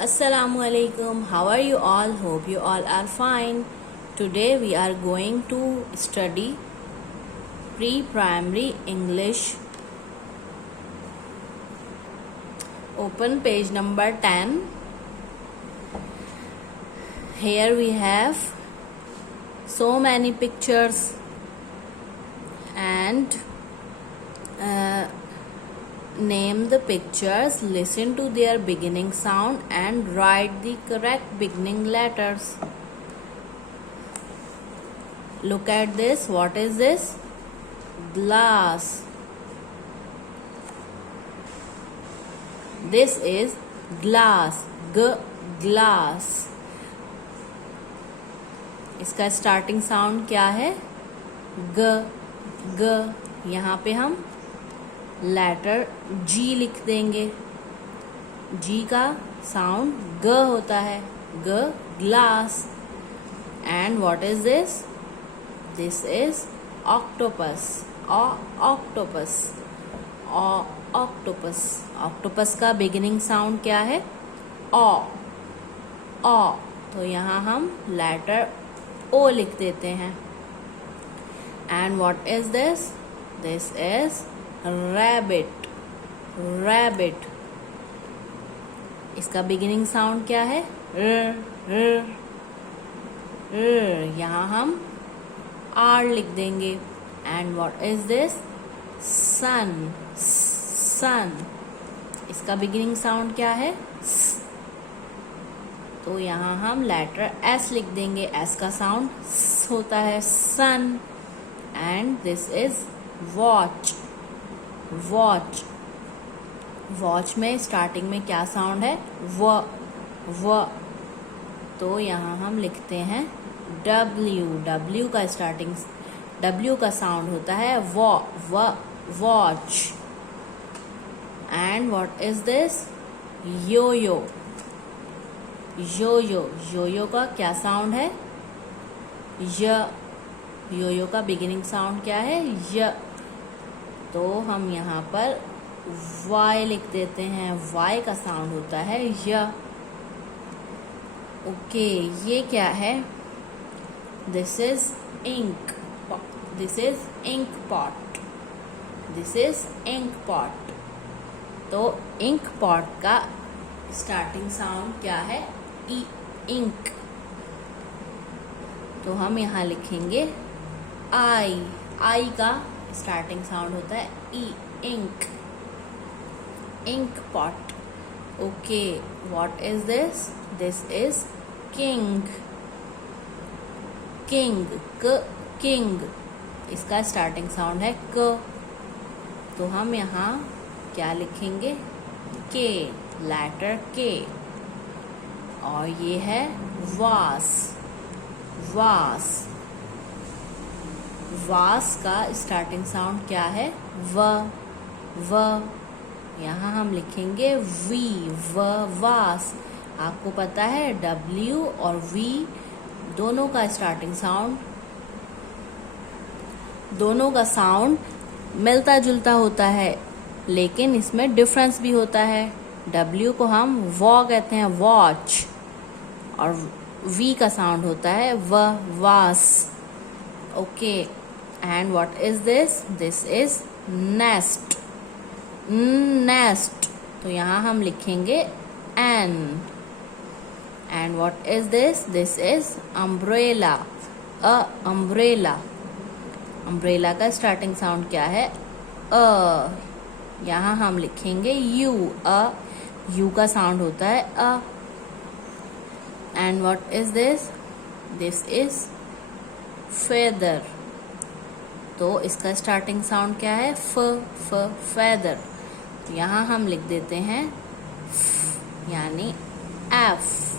Assalamu alaikum. How are you all? Hope you all are fine. Today we are going to study pre-primary English. Open page number 10. Here we have so many pictures and name the pictures, listen to their beginning sound and write the correct beginning letters. Look at this. What is this? Glass. This is glass. Glass. इसका starting sound क्या है? ग. यहाँ पे हम letter जी लिख देंगे. जी का साउंड ग होता है. Glass. And what is this? This is octopus. Octopus का बिगिनिंग साउंड क्या है? ओ. तो यहाँ हम लेटर ओ लिख देते हैं. And what is this? This is rabbit. इसका बिगिनिंग साउंड क्या है? यहाँ हम आर लिख देंगे. And what is this? Sun. इसका बिगिनिंग साउंड क्या है? तो यहाँ हम लेटर एस लिख देंगे. एस का साउंड होता है sun. And this is watch. Watch में स्टार्टिंग में क्या साउंड है? व. तो यहाँ हम लिखते हैं डब्ल्यू का स्टार्टिंग डब्ल्यू का साउंड होता है watch. And what is this? यो का क्या साउंड है? यो का बिगिनिंग साउंड क्या है? य. तो हम यहाँ पर वाई लिख देते हैं. वाई का साउंड होता है य. ओके, ये क्या है? This is ink. This is ink pot. तो इंक पॉट का स्टार्टिंग साउंड क्या है? इंक. तो हम यहाँ लिखेंगे आई का स्टार्टिंग साउंड होता है ink pot. Okay, what is this? This is king. इसका स्टार्टिंग साउंड है क. तो हम यहाँ क्या लिखेंगे? के, लेटर के. और ये है वास का स्टार्टिंग साउंड क्या है? व. यहाँ हम लिखेंगे वास. आपको पता है डब्ल्यू और वी दोनों का स्टार्टिंग साउंड दोनों का साउंड मिलता जुलता होता है, लेकिन इसमें डिफरेंस भी होता है. डब्ल्यू को हम वॉ कहते हैं, वॉच, और वी का साउंड होता है वास. Okay, and what is this? This is nest. तो यहाँ हम लिखेंगे N. And what is this? This is umbrella. Umbrella का स्टार्टिंग साउंड क्या है? यहाँ हम लिखेंगे यू का साउंड होता है अ. And what is this? This is feather. तो इसका स्टार्टिंग साउंड क्या है? फेदर. तो यहाँ हम लिख देते हैं यानी एफ.